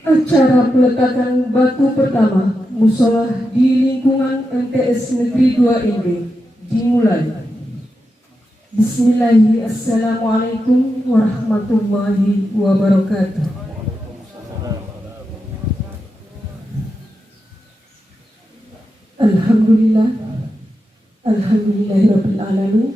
Acara peletakan batu pertama musola di lingkungan MTS Negeri 2 ND dimulai. Bismillahirrahmanirrahim. Assalamualaikum warahmatullahi wabarakatuh. Alhamdulillah, alhamdulillahirabbil alamin.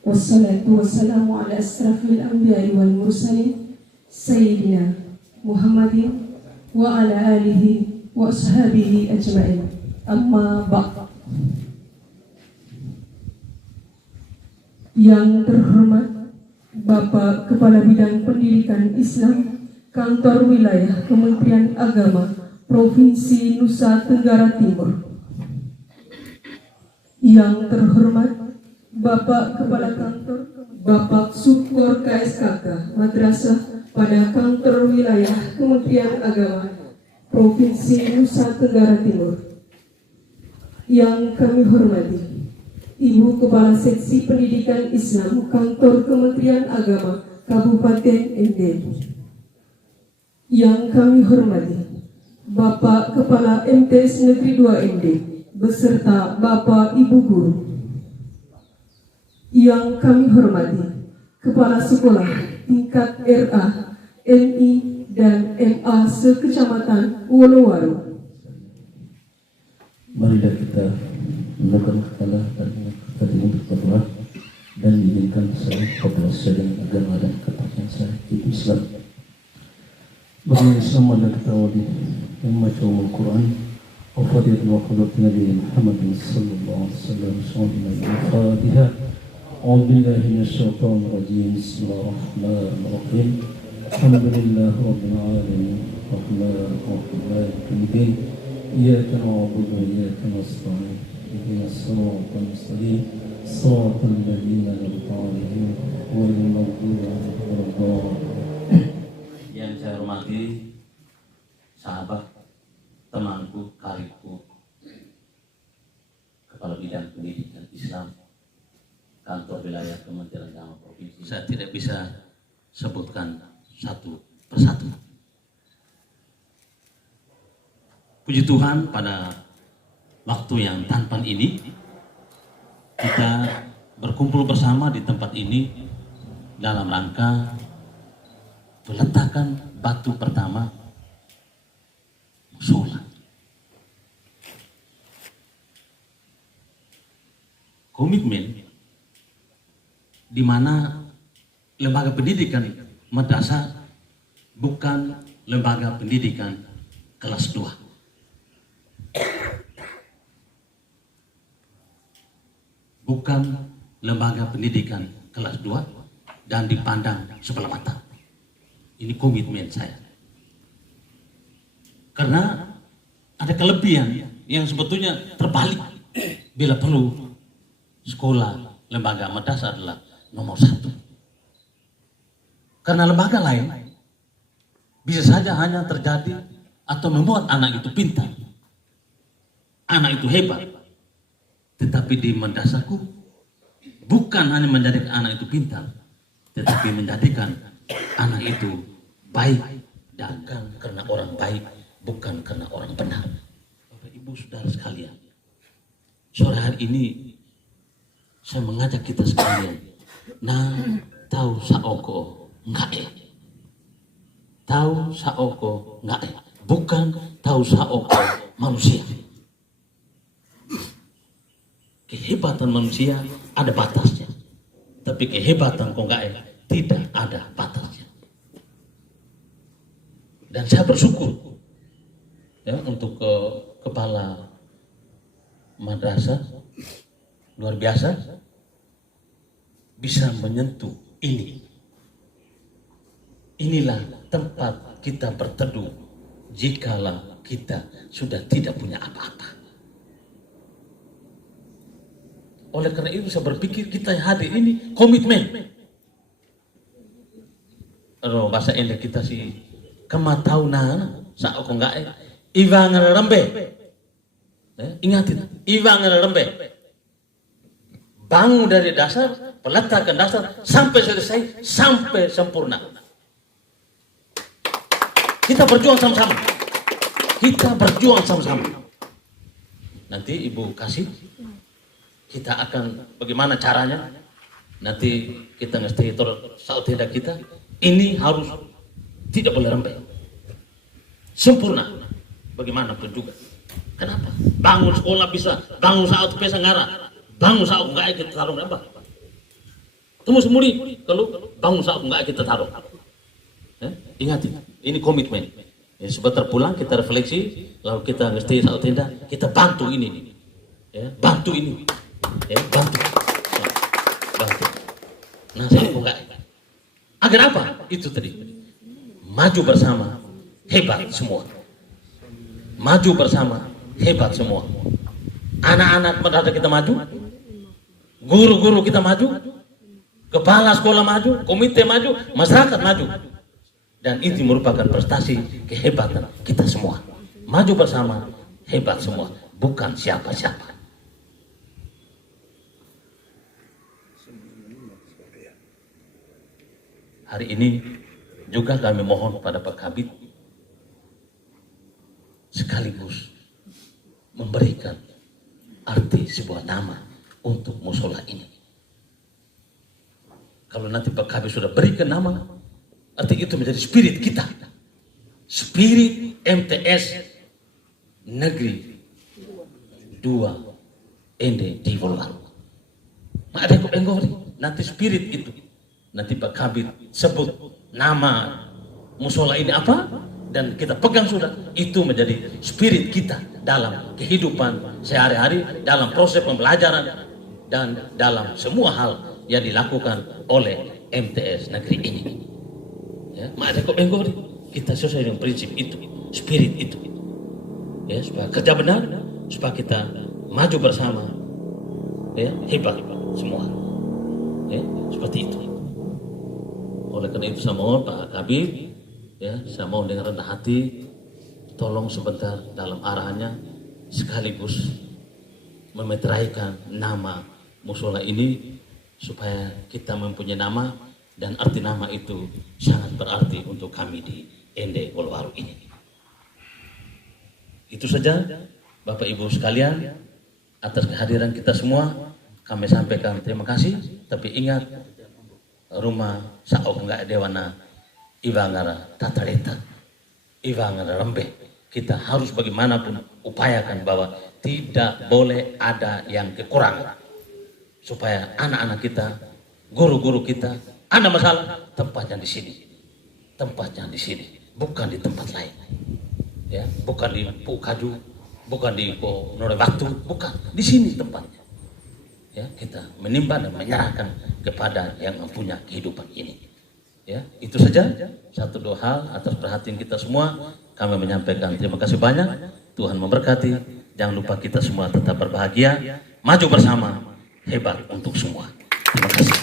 Wassalatu wassalamu ala asrafil anbiya'i wal mursalin sayyidina Muhammadin wa ala alihi wa ashabihi ajma'in. Amma ba'd. Yang terhormat Bapak Kepala Bidang Pendidikan Islam Kantor Wilayah Kementerian Agama Provinsi Nusa Tenggara Timur. Yang terhormat Bapak Kepala Kantor Bapak Sukor KSKK Madrasah pada Kantor Wilayah Kementerian Agama Provinsi Nusa Tenggara Timur. Yang kami hormati Ibu Kepala Seksi Pendidikan Islam Kantor Kementerian Agama Kabupaten ND. Yang kami hormati Bapak Kepala MTS Negeri 2 ND beserta Bapak Ibu Guru. Yang kami hormati Kepala Sekolah tingkat RA, MI, dan MA sekecamatan Wolowaru. Marilah kita melakukan kepala dan tadi untuk berdoa dan diizinkan saya kepada sedang agama dan katakan saya itu Islam. Bagi Islam adalah ketawali yang membaca Al-Quran. Al-Fatihah wa qadrat Nabi Muhammad sallallahu alaihi wasallam. Al-Fatihah. أعوذ بالله من الشيطان الرجيم بسم الله الرحمن الرحيم الحمد لله رب العالمين الرحمن الرحيم مالك يوم الدين إياك نعبد وإياك نستعين اهدنا الصراط المستقيم صراط الذين أنعمت عليهم غير المغضوب عليهم ولا الضالين. Yang saya hormati sahabat, temanku, karibku, Kepala Bidang Pendidikan Islam Kantor Wilayah Kementerian Agama Provinsi. Saya tidak bisa sebutkan satu persatu. Puji Tuhan, pada waktu yang tampan ini kita berkumpul bersama di tempat ini dalam rangka peletakan batu pertama musola. Komitmen di mana lembaga pendidikan madrasah bukan lembaga pendidikan kelas 2. Bukan lembaga pendidikan kelas 2 dan dipandang sebelah mata. Ini komitmen saya. Karena ada kelebihan yang sebetulnya terbalik. Bila perlu, sekolah lembaga madrasah adalah nomor 1. Karena lembaga lain bisa saja hanya terjadi atau membuat anak itu pintar, anak itu hebat. Tetapi di madrasahku bukan hanya menjadikan anak itu pintar, tetapi menjadikan anak itu baik, dan karena orang baik, bukan karena orang benar. Bapak Ibu Saudara sekalian, sore hari ini saya mengajak kita sekalian, tahu saoko enggak tahu saoko enggak bukan tahu saoko manusia. Kehebatan manusia ada batasnya, tapi kehebatan kok enggak tidak ada batasnya. Dan saya bersyukur ya untuk kepala madrasah luar biasa bisa menyentuh ini. Inilah tempat kita berteduh jikalau kita sudah tidak punya apa-apa. Oleh karena itu saya berpikir kita yang hadir ini komitmen. Kalau bahasa Indonesia kita sih kemataunan saat kok enggak iwang rembe. Ingatin, iwang rembe. Bangun dari dasar, peletakan dasar sampai selesai, sampai sempurna. Kita berjuang sama-sama. Kita berjuang sama-sama. Nanti Ibu kasih, kita akan bagaimana caranya. Nanti kita ngerti saat tidak kita. Ini harus tidak boleh remeh. Sempurna. Bagaimanapun juga. Kenapa? Bangun sekolah bisa, bangun saat pesa ngara, bangun saat enggak kita taruh apa? Temu semuli kalau bangun saat enggak kita taruh. Ingat ini komitmen. Ya, sebentar pulang kita refleksi, lalu kita ngerti saat tidak, kita bantu ini. Ya, bantu ini. Ya, bantu. Ya, bantu. Nah, saya enggak. Agar apa? Itu tadi. Maju bersama, hebat semua. Maju bersama, hebat semua. Anak-anak mendadak kita maju, guru-guru kita maju, kepala sekolah maju, komite maju, masyarakat maju. Dan itu merupakan prestasi kehebatan kita semua. Maju bersama, hebat semua, bukan siapa-siapa. Hari ini juga kami mohon pada Pak Kabid sekaligus memberikan arti sebuah nama untuk musola ini. Kalau nanti Pak Kabid sudah berikan nama, arti itu menjadi spirit kita. Spirit MTS Negeri 2 Ende di Wolwaru. Ada yang nanti spirit itu. Nanti Pak Kabid sebut nama musola ini apa, dan kita pegang sudah, itu menjadi spirit kita dalam kehidupan sehari-hari, dalam proses pembelajaran, dan dalam semua hal yang dilakukan oleh MTS negeri ini. Ya, kita sesuai dengan prinsip itu, spirit itu. Ya, supaya kerja benar, supaya kita maju bersama, ya, hebat semua. Ya, seperti itu. Oleh karena itu saya mohon Pak Kabid, ya, saya mohon dengan rendah hati, tolong sebentar dalam arahannya sekaligus memeteraikan nama musola ini supaya kita mempunyai nama, dan arti nama itu sangat berarti untuk kami di Ende Wolwaru ini. Itu saja Bapak Ibu sekalian, atas kehadiran kita semua kami sampaikan terima kasih. Tapi ingat, rumah saok enggak dewana Iwangara tatareta, Iwangara rembe. Kita harus bagaimanapun upayakan bahwa tidak boleh ada yang kekurangan, supaya anak-anak kita, guru-guru kita, ada masalah, tempatnya di sini, tempatnya di sini, bukan di tempat lain. Ya, bukan di Pukaju, bukan di Nore Waktu, bukan di sini tempatnya. Ya, kita menimba dan menyerahkan kepada yang mempunyai kehidupan ini. Ya, itu saja satu dua hal atas perhatian kita semua. Kami menyampaikan terima kasih banyak. Tuhan memberkati. Jangan lupa kita semua tetap berbahagia, maju bersama, hebat untuk semua. Terima kasih.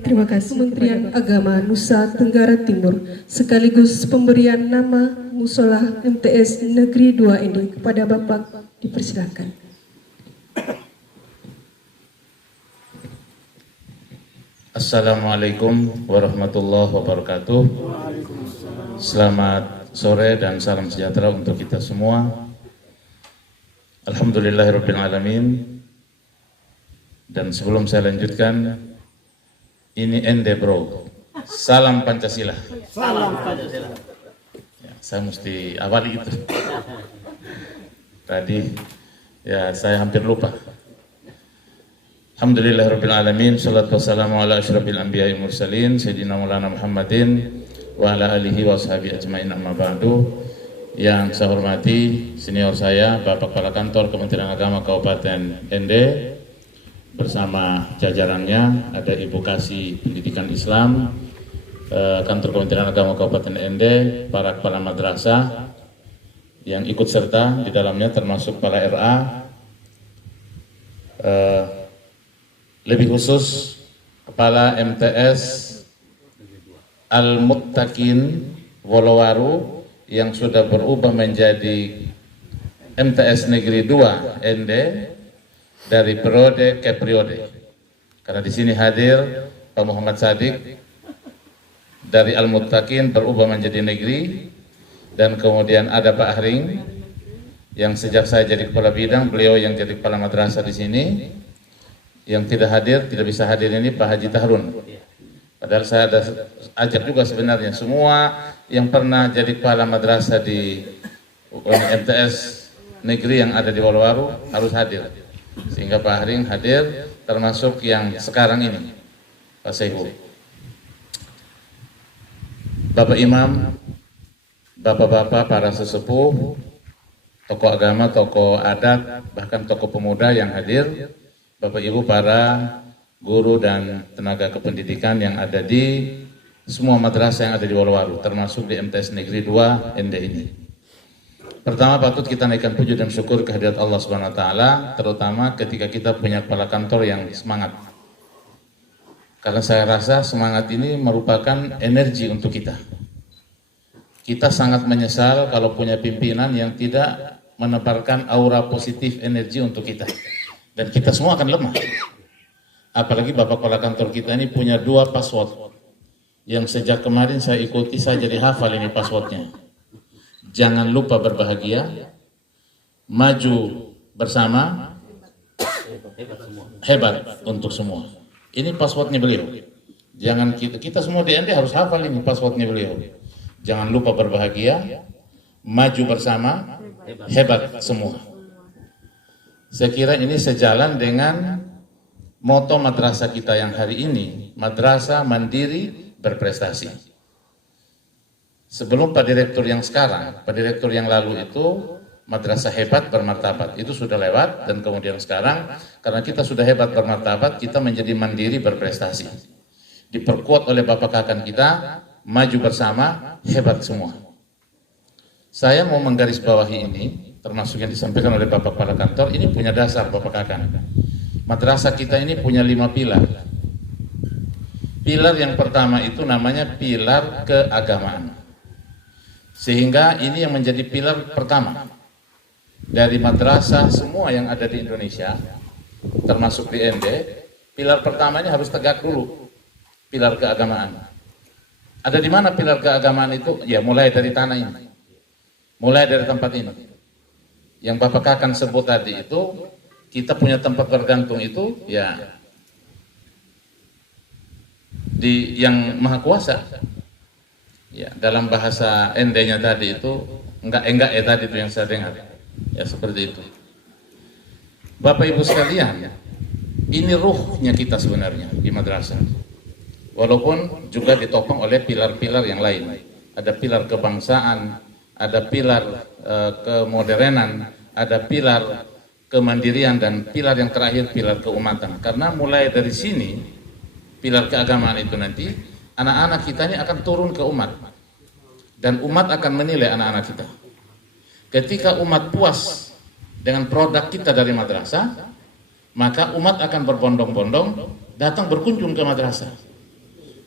Terima kasih. Kementerian Agama Nusa Tenggara Timur sekaligus pemberian nama Musola MTS Negeri 2 ini kepada Bapak dipersilakan. Assalamualaikum warahmatullahi wabarakatuh. Selamat sore dan salam sejahtera untuk kita semua. Alhamdulillahirabbil alamin. Dan sebelum saya lanjutkan, ini Ende bro, salam Pancasila. Salam Pancasila. Ya, saya mesti awali itu. Tadi ya saya hampir lupa. Alhamdulillahirabbil alamin, salatu wassalamu ala asyrafil anbiya'i mursalin sayyidina Maulana Muhammadin wa ala alihi wa sahbihi ajmain, amma ba'du. Yang saya hormati senior saya Bapak Kepala Kantor Kementerian Agama Kabupaten Ende bersama jajarannya, ada Ibu Kasih Pendidikan Islam, Kantor Kementerian Agama Kabupaten Ende, para kepala madrasah yang ikut serta di dalamnya termasuk para RA, lebih khusus Kepala MTS Al-Muttaqin Wolwaru yang sudah berubah menjadi MTS Negeri 2 ND dari periode ke periode. Karena di sini hadir Pak Muhammad Sadiq dari Al-Muttaqin berubah menjadi negeri, dan kemudian ada Pak Ahring yang sejak saya jadi kepala bidang, beliau yang jadi kepala madrasah di sini. Yang tidak bisa hadir ini Pak Haji Tahrun. Padahal saya ada ajak juga sebenarnya semua yang pernah jadi kepala madrasah di MTS negeri yang ada di Waluwaru harus hadir. Sehingga Pak Ahring hadir, termasuk yang sekarang ini, Pak Sehul. Bapak Imam, Bapak-bapak, para sesepuh, tokoh agama, tokoh adat, bahkan tokoh pemuda yang hadir, Bapak Ibu para guru dan tenaga kependidikan yang ada di semua madrasah yang ada di Waluwaru, termasuk di MTS Negeri 2 ND ini. Pertama, patut kita naikkan puji dan syukur kehadirat Allah Subhanahu wa taala, terutama ketika kita punya kepala kantor yang semangat. Karena saya rasa semangat ini merupakan energi untuk kita. Kita sangat menyesal kalau punya pimpinan yang tidak menebarkan aura positif energi untuk kita. Dan kita semua akan lemah. Apalagi Bapak Kepala Kantor kita ini punya 2 password. Yang sejak kemarin saya ikuti, saya jadi hafal ini passwordnya. Jangan lupa berbahagia, maju bersama, hebat untuk semua. Ini passwordnya beliau. Jangan kita semua di ND harus hafal ini passwordnya beliau. Jangan lupa berbahagia, maju bersama, hebat semua. Saya kira ini sejalan dengan moto madrasah kita yang hari ini, madrasah mandiri berprestasi. Sebelum Pak Direktur yang sekarang, Pak Direktur yang lalu itu madrasah hebat bermartabat, itu sudah lewat, dan kemudian sekarang karena kita sudah hebat bermartabat, kita menjadi mandiri berprestasi. Diperkuat oleh Bapak Kakan kita, maju bersama, hebat semua. Saya mau menggarisbawahi ini, termasuk yang disampaikan oleh Bapak Kepala Kantor, ini punya dasar Bapak Kakan. Madrasah kita ini punya 5 pilar. Pilar yang pertama itu namanya pilar keagamaan. Sehingga ini yang menjadi pilar pertama dari madrasah semua yang ada di Indonesia, termasuk di ND. Pilar pertamanya harus tegak dulu, pilar keagamaan. Ada di mana pilar keagamaan itu? Ya mulai dari tanah ini, mulai dari tempat ini. Yang Bapak Kakan sebut tadi itu, kita punya tempat bergantung itu ya di yang Maha Kuasa. Ya, dalam bahasa ND-nya tadi itu enggak ya tadi itu yang saya dengar. Ya seperti itu. Bapak Ibu sekalian, ini ruhnya kita sebenarnya di madrasah. Walaupun juga ditopang oleh pilar-pilar yang lain. Ada pilar kebangsaan, ada pilar kemodernan, ada pilar kemandirian, dan pilar yang terakhir pilar keumatan. Karena mulai dari sini, pilar keagamaan itu nanti, anak-anak kita ini akan turun ke umat. Dan umat akan menilai anak-anak kita. Ketika umat puas dengan produk kita dari madrasah, maka umat akan berbondong-bondong datang berkunjung ke madrasah.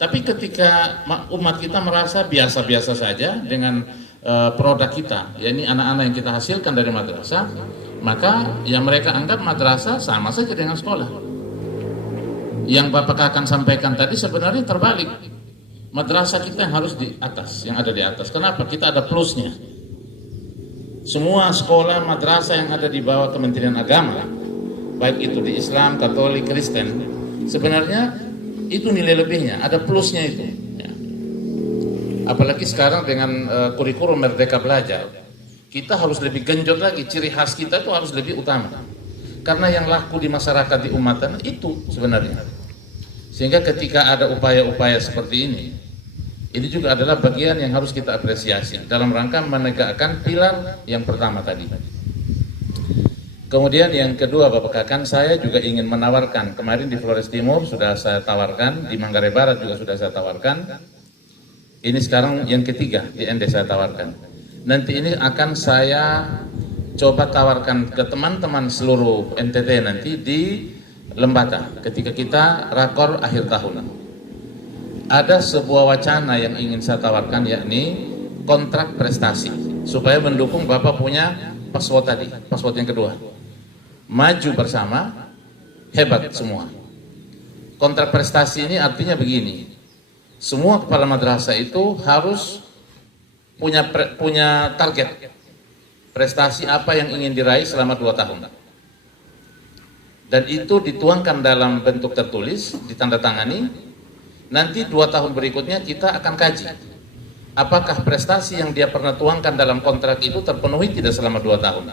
Tapi ketika umat kita merasa biasa-biasa saja dengan produk kita, yakni anak-anak yang kita hasilkan dari madrasah, maka yang mereka anggap madrasah sama saja dengan sekolah. Yang Bapak akan sampaikan tadi sebenarnya terbalik. Madrasah kita yang harus di atas, yang ada di atas. Kenapa? Kita ada plusnya. Semua sekolah madrasah yang ada di bawah Kementerian Agama, baik itu di Islam, Katolik, Kristen, sebenarnya itu nilai lebihnya, ada plusnya itu. Ya. Apalagi sekarang dengan kurikulum Merdeka Belajar, kita harus lebih genjot lagi, ciri khas kita itu harus lebih utama. Karena yang laku di masyarakat, di umatan itu sebenarnya. Sehingga ketika ada upaya-upaya seperti ini juga adalah bagian yang harus kita apresiasi dalam rangka menegakkan pilar yang pertama tadi. Kemudian yang kedua, Bapak Kakan, saya juga ingin menawarkan, kemarin di Flores Timur sudah saya tawarkan, di Manggarai Barat juga sudah saya tawarkan, ini sekarang yang ketiga di ND saya tawarkan. Nanti ini akan saya coba tawarkan ke teman-teman seluruh NTT nanti di Lembata ketika kita rakor akhir tahun. Ada sebuah wacana yang ingin saya tawarkan, yakni kontrak prestasi supaya mendukung Bapak punya password tadi, password yang kedua. Maju bersama, hebat semua. Kontrak prestasi ini artinya begini, semua kepala madrasah itu harus punya target prestasi apa yang ingin diraih selama 2 tahun. Dan itu dituangkan dalam bentuk tertulis, ditandatangani. Nanti 2 tahun berikutnya kita akan kaji apakah prestasi yang dia pernah tuangkan dalam kontrak itu terpenuhi tidak selama 2 tahun.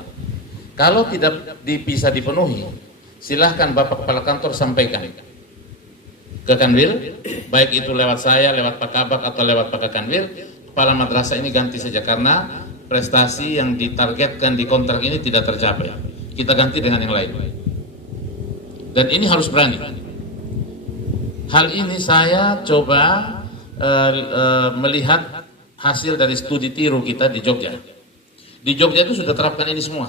Kalau tidak bisa dipenuhi, silahkan Bapak Kepala Kantor sampaikan ke Kanwil, baik itu lewat saya, lewat Pak Kabak atau lewat Pak Kanwil, kepala madrasah ini ganti saja karena prestasi yang ditargetkan di kontrak ini tidak tercapai. Kita ganti dengan yang lain. Dan ini harus berani. Hal ini saya coba melihat hasil dari studi tiru kita di Jogja. Di Jogja itu sudah terapkan ini semua.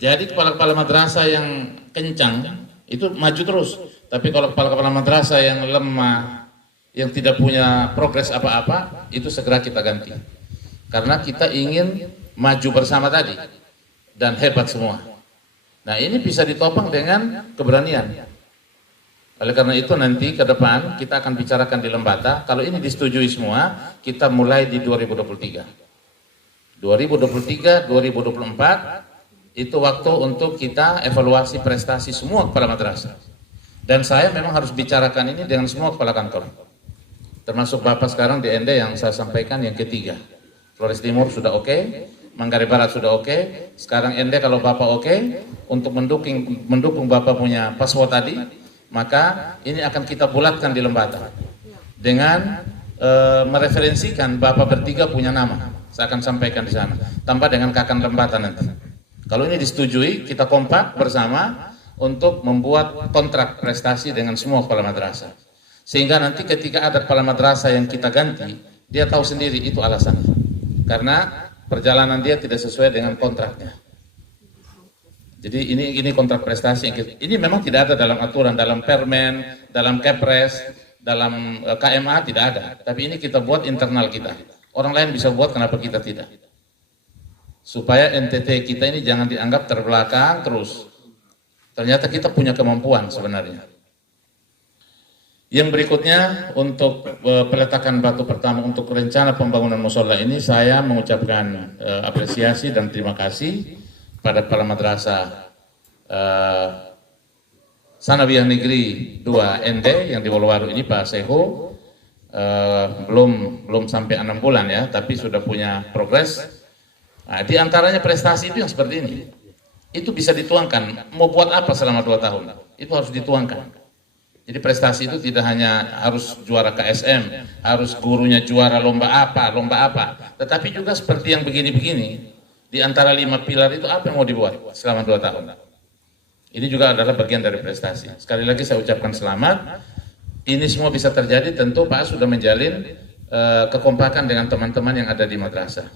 Jadi kepala-kepala madrasah yang kencang itu maju terus. Tapi kalau kepala-kepala madrasah yang lemah, yang tidak punya progres apa-apa, itu segera kita ganti. Karena kita ingin maju bersama tadi dan hebat semua. Nah, ini bisa ditopang dengan keberanian. Oleh karena itu nanti ke depan kita akan bicarakan di Lembata. Kalau ini disetujui semua, kita mulai di 2023. 2023, 2024 itu waktu untuk kita evaluasi prestasi semua kepala madrasah. Dan saya memang harus bicarakan ini dengan semua kepala kantor. Termasuk Bapak sekarang di ND yang saya sampaikan yang ketiga. Flores Timur sudah oke, Manggarai Barat sudah oke. Sekarang ND kalau Bapak oke, untuk mendukung Bapak punya password tadi, maka ini akan kita bulatkan di Lembata. Dengan mereferensikan Bapak bertiga punya nama. Saya akan sampaikan di sana. Tambah dengan Kakan Lembata nanti. Kalau ini disetujui, kita kompak bersama untuk membuat kontrak prestasi dengan semua kepala madrasah. Sehingga nanti ketika ada kepala madrasah yang kita ganti, dia tahu sendiri itu alasannya. Karena perjalanan dia tidak sesuai dengan kontraknya. Jadi ini kontrak prestasi. Ini memang tidak ada dalam aturan, dalam permen, dalam kepres, dalam KMA tidak ada. Tapi ini kita buat internal kita. Orang lain bisa buat, kenapa kita tidak? Supaya NTT kita ini jangan dianggap terbelakang terus. Ternyata kita punya kemampuan sebenarnya. Yang berikutnya untuk peletakan batu pertama untuk rencana pembangunan musola ini, saya mengucapkan apresiasi dan terima kasih pada kepala madrasah Sanawiyah Negeri 2 ND yang di Woluwaru ini, Pak Seho. Belum sampai 6 bulan ya, tapi sudah punya progres. Nah, di antaranya prestasi itu yang seperti ini. Itu bisa dituangkan, mau buat apa selama 2 tahun, itu harus dituangkan. Jadi prestasi itu tidak hanya harus juara KSM, harus gurunya juara lomba apa, tetapi juga seperti yang begini-begini, di antara 5 pilar itu apa yang mau dibuat selama 2 tahun. Ini juga adalah bagian dari prestasi. Sekali lagi saya ucapkan selamat, ini semua bisa terjadi tentu Pak sudah menjalin kekompakan dengan teman-teman yang ada di madrasah.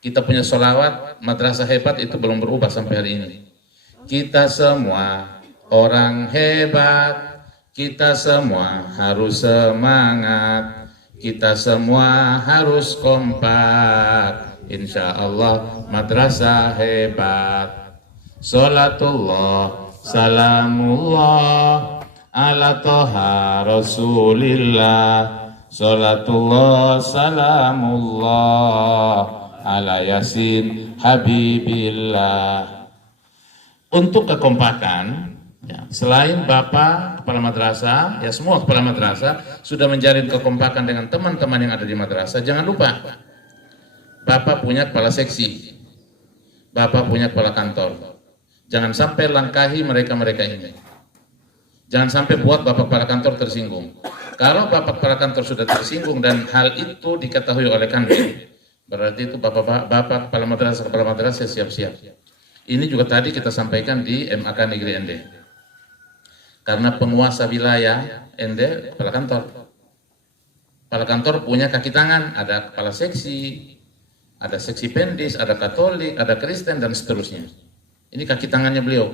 Kita punya sholawat, madrasah hebat itu belum berubah sampai hari ini. Kita semua orang hebat, kita semua harus semangat, kita semua harus kompak. Insya Allah madrasah hebat. Salatullah, salamullah, ala toha rasulillah. Salatullah, salamullah, ala yasin habibillah. Untuk kekompakan ya, selain Bapak kepala madrasah, ya semua kepala madrasah sudah menjalin kekompakan dengan teman-teman yang ada di madrasah. Jangan lupa Bapak punya kepala seksi, Bapak punya kepala kantor. Jangan sampai langkahi mereka-mereka ini. Jangan sampai buat Bapak kepala kantor tersinggung. Kalau Bapak kepala kantor sudah tersinggung dan hal itu diketahui oleh Kanwil, berarti itu Bapak kepala madrasah siap-siap. Ini juga tadi kita sampaikan di MAK Negeri ND. Karena penguasa wilayah ND kepala kantor. Kepala kantor punya kaki tangan, ada kepala seksi, ada seksi pendis, ada Katolik, ada Kristen dan seterusnya. Ini kaki tangannya beliau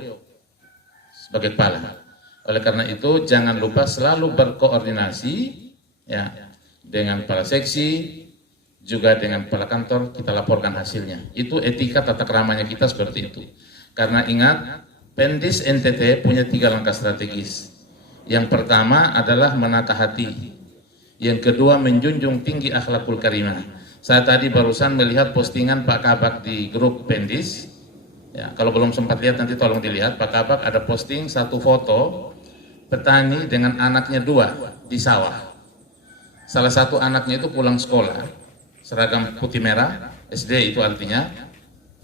sebagai kepala. Oleh karena itu jangan lupa selalu berkoordinasi ya dengan kepala seksi, juga dengan kepala kantor, kita laporkan hasilnya. Itu etika tata keramanya kita seperti itu. Karena ingat, Pendis NTT punya 3 langkah strategis. Yang pertama adalah menata hati. Yang kedua, menjunjung tinggi akhlakul karimah. Saya tadi barusan melihat postingan Pak Kabak di grup Pendis. Ya, kalau belum sempat lihat nanti tolong dilihat. Pak Kabak ada posting satu foto petani dengan anaknya 2 di sawah. Salah satu anaknya itu pulang sekolah, seragam putih merah, SD itu artinya,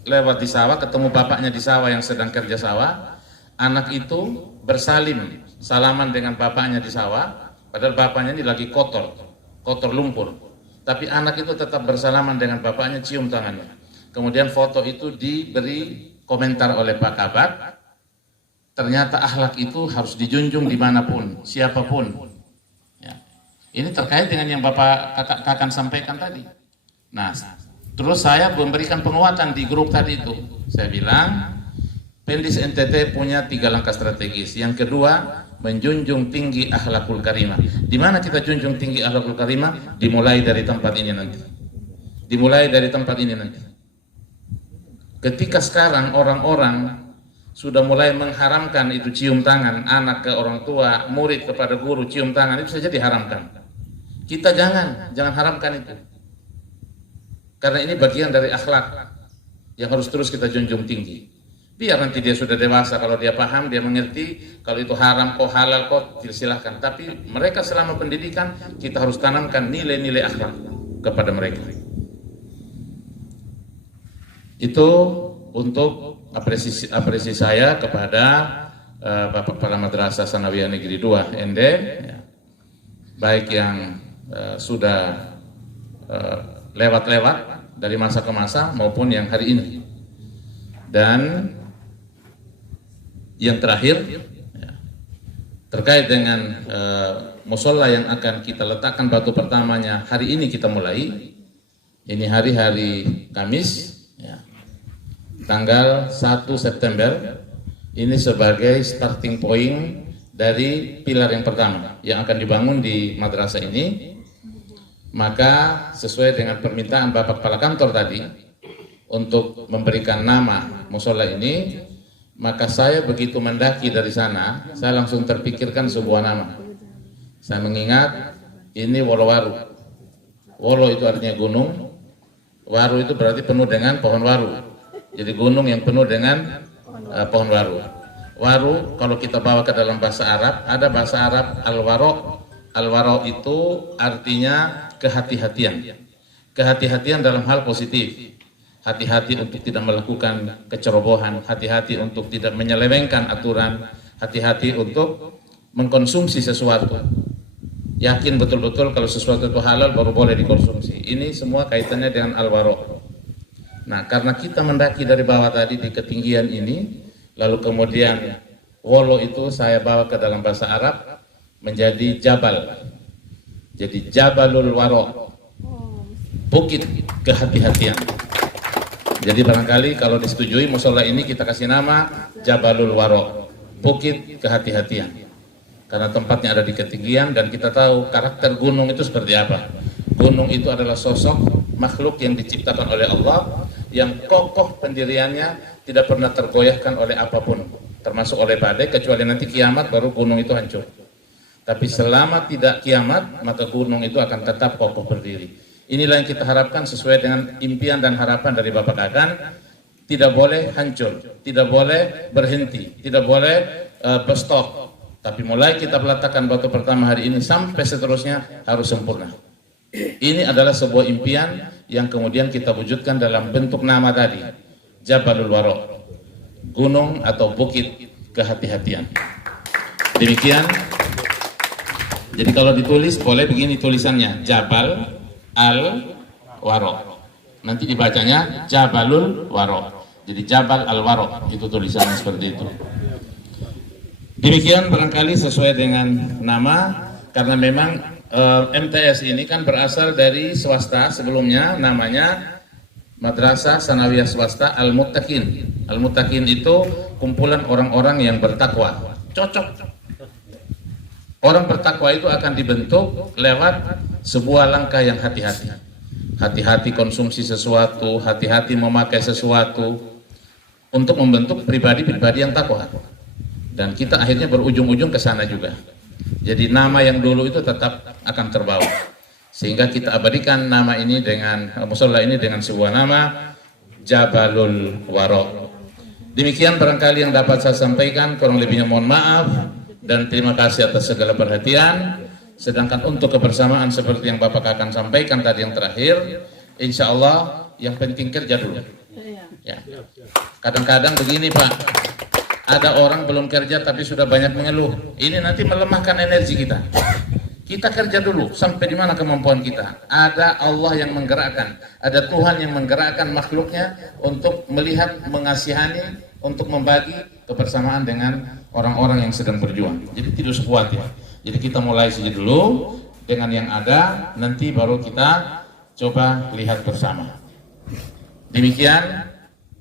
lewat di sawah, ketemu bapaknya di sawah yang sedang kerja sawah. Anak itu bersalim, salaman dengan bapaknya di sawah, padahal bapaknya ini lagi kotor lumpur. Tapi anak itu tetap bersalaman dengan bapaknya, cium tangannya. Kemudian foto itu diberi komentar oleh Pak Kabak, ternyata akhlak itu harus dijunjung dimanapun, siapapun. Ya. Ini terkait dengan yang Bapak Kakan sampaikan tadi. Nah, terus saya memberikan penguatan di grup tadi itu. Saya bilang, Pendis NTT punya 3 langkah strategis. Yang kedua, menjunjung tinggi akhlakul karimah. Di mana kita junjung tinggi akhlakul karimah? Dimulai dari tempat ini nanti. Dimulai dari tempat ini nanti. Ketika sekarang orang-orang sudah mulai mengharamkan itu cium tangan, anak ke orang tua, murid kepada guru cium tangan, itu saja diharamkan. Kita jangan haramkan itu. Karena ini bagian dari akhlak yang harus terus kita junjung tinggi. Biar nanti dia sudah dewasa, kalau dia paham, dia mengerti, kalau itu haram kok halal kok silahkan. Tapi mereka selama pendidikan kita harus tanamkan nilai-nilai akhlak kepada mereka. Itu untuk apresiasi saya kepada Bapak Kepala Madrasah Sanawiyah Negeri 2 ND, ya. Baik yang sudah lewat-lewat dari masa ke masa maupun yang hari ini. Dan yang terakhir, ya, terkait dengan musola yang akan kita letakkan batu pertamanya hari ini kita mulai. Ini hari Kamis, ya, tanggal 1 September. Ini sebagai starting point dari pilar yang pertama yang akan dibangun di madrasah ini. Maka sesuai dengan permintaan Bapak Kepala Kantor tadi untuk memberikan nama musola ini, maka saya begitu mendaki dari sana, saya langsung terpikirkan sebuah nama. Saya mengingat ini Wolo-Waru. Wolo itu artinya gunung, waru itu berarti penuh dengan pohon waru. Jadi gunung yang penuh dengan pohon waru. Waru kalau kita bawa ke dalam bahasa Arab, ada bahasa Arab al-waro. Al-waro itu artinya kehati-hatian. Kehati-hatian dalam hal positif. Hati-hati untuk tidak melakukan kecerobohan, hati-hati untuk tidak menyelewengkan aturan, hati-hati untuk mengkonsumsi sesuatu. Yakin betul-betul kalau sesuatu itu halal baru boleh dikonsumsi. Ini semua kaitannya dengan al-waro. Nah, karena kita mendaki dari bawah tadi di ketinggian ini, lalu kemudian Wolo itu saya bawa ke dalam bahasa Arab menjadi Jabal. Jadi Jabalul Waro, bukit kehati-hatian. Jadi barangkali kalau disetujui musola ini kita kasih nama Jabalul Waro, bukit kehati-hatian. Karena tempatnya ada di ketinggian dan kita tahu karakter gunung itu seperti apa. Gunung itu adalah sosok makhluk yang diciptakan oleh Allah, yang kokoh pendiriannya, tidak pernah tergoyahkan oleh apapun, termasuk oleh badai, kecuali nanti kiamat baru gunung itu hancur. Tapi selama tidak kiamat, maka gunung itu akan tetap kokoh berdiri. Inilah yang kita harapkan sesuai dengan impian dan harapan dari Bapak Kakan. Tidak boleh hancur, tidak boleh berhenti, tidak boleh berstop. Tapi mulai kita meletakkan batu pertama hari ini sampai seterusnya harus sempurna. Ini adalah sebuah impian yang kemudian kita wujudkan dalam bentuk nama tadi, Jabalul Waro, gunung atau bukit kehati-hatian. Demikian. Jadi kalau ditulis boleh begini tulisannya, Jabal Al-Waro. Nanti dibacanya Jabalul Waro. Jadi Jabal Al-Waro, itu tulisannya seperti itu. Demikian barangkali sesuai dengan nama, karena memang MTS ini kan berasal dari swasta sebelumnya, namanya Madrasah Sanawiyah Swasta Al-Muttaqin. Al-Muttaqin itu kumpulan orang-orang yang bertakwa. Cocok. Orang bertakwa itu akan dibentuk lewat sebuah langkah yang hati-hati. hati-hati konsumsi sesuatu, hati-hati memakai sesuatu, untuk membentuk pribadi-pribadi yang takwa. Dan kita akhirnya berujung-ujung ke sana juga. Jadi nama yang dulu itu tetap akan terbawa. Sehingga kita abadikan nama ini dengan musola ini dengan sebuah nama Jabalul Waro. Demikian barangkali yang dapat saya sampaikan, kurang lebihnya mohon maaf dan terima kasih atas segala perhatian. Sedangkan untuk kebersamaan seperti yang Bapak akan sampaikan tadi yang terakhir, insya Allah yang penting kerja dulu. Ya. Kadang-kadang begini Pak, ada orang belum kerja tapi sudah banyak mengeluh. Ini nanti melemahkan energi kita. Kita kerja dulu sampai di mana kemampuan kita. Ada Allah yang menggerakkan, ada Tuhan yang menggerakkan makhluknya untuk melihat, mengasihani, untuk membagi kebersamaan dengan orang-orang yang sedang berjuang. Jadi tidak usah khawatir. Jadi kita mulai saja dulu dengan yang ada, nanti baru kita coba lihat bersama. Demikian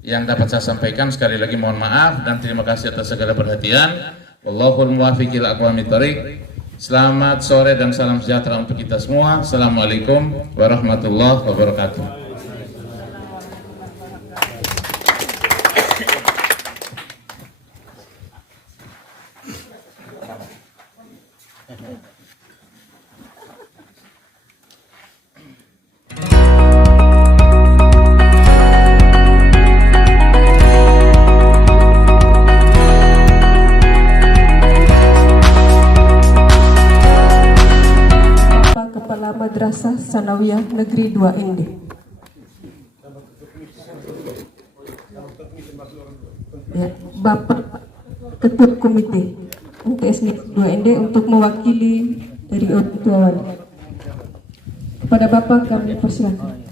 yang dapat saya sampaikan. Sekali lagi mohon maaf dan terima kasih atas segala perhatian. Wallahul muwaffiq ila aqwamit thoriq. Selamat sore dan salam sejahtera untuk kita semua. Assalamualaikum warahmatullahi wabarakatuh. Kepala Madrasah Sanawiyah Negeri 2 ND. Ya, Bapak Ketua Komite MTS Negeri 2 ND untuk mewakili dari orang tua wali. Kepada Bapak kami persilakan.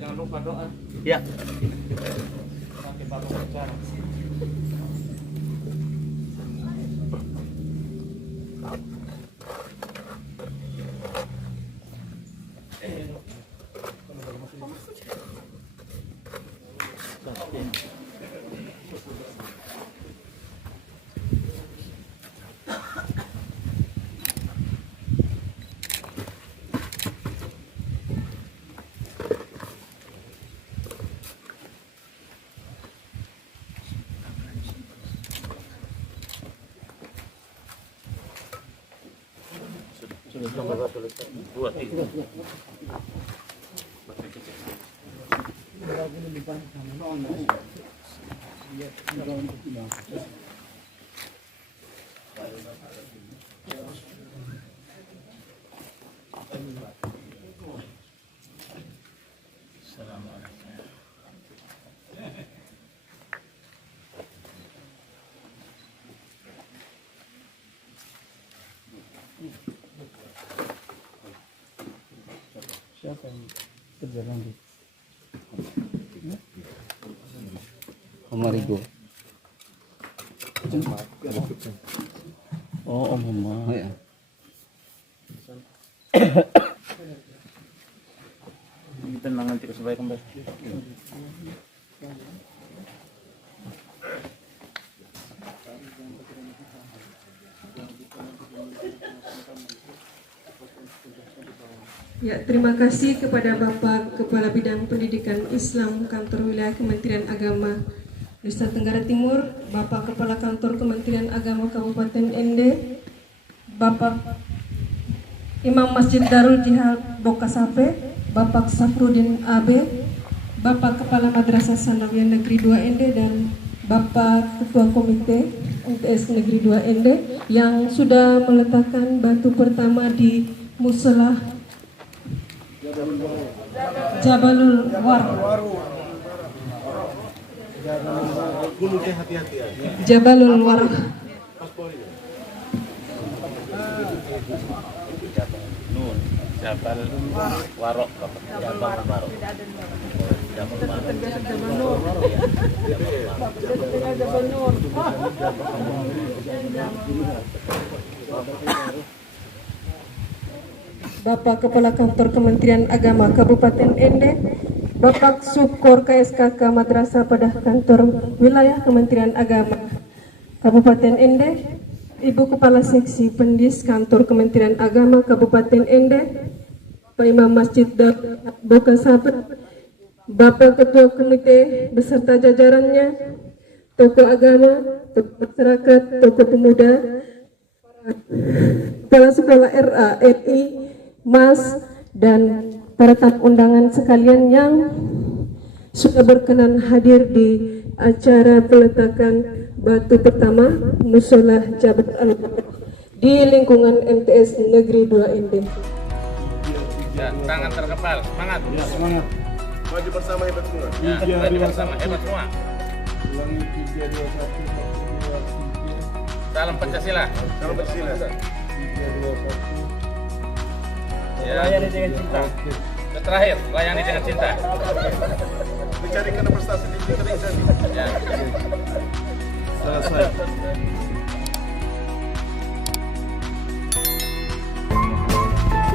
Jangan lupa doa. Ya. Siapa yang kerja nanti? Om Marigo. Oh, Om Homa. Oh, ya. Tenang nanti supaya kembali. Ya, terima kasih kepada Bapak Kepala Bidang Pendidikan Islam Kantor Wilayah Kementerian Agama Nusa Tenggara Timur, Bapak Kepala Kantor Kementerian Agama Kabupaten ND, Bapak Imam Masjid Darul Jihad Bokasape, Bapak Safrudin AB, Bapak Kepala Madrasah Sanawiyah Negeri 2 ND dan Bapak Ketua Komite MTS Negeri 2 ND yang sudah meletakkan batu pertama di musola Jabalul War. Jabalul War. Jabal Warok. Bapak Kepala Kantor Kementerian Agama Kabupaten Ende, Bapak Subkor KSKK Madrasah pada Kantor Wilayah Kementerian Agama Kabupaten Ende, Ibu Kepala Seksi Pendis Kantor Kementerian Agama Kabupaten Ende, Pak Imam Masjid Bokan Sahabat, Bapak Ketua Komite beserta jajarannya, tokoh agama, tokoh masyarakat, tokoh pemuda, Kepala Sekolah RA, RI, Mas, dan para tamu undangan sekalian yang sudah berkenan hadir di acara peletakan batu pertama Musola Jabal Al-Baqarah di lingkungan MTS Negeri 2 Ende. Ya, tangan terkepal, semangat. Ya, semangat. Maju bersama hebat semua. Ya, maju bersama, hebat semua. Ulangi 3, 2, 1, 4, 3, 3. Salam Pancasila. Salam Pancasila. 3, 2, 1. Ya. Layani dengan cinta. Terakhir, layani dengan cinta. Mencarikan prestasi di Indonesia. Ya. Selesai.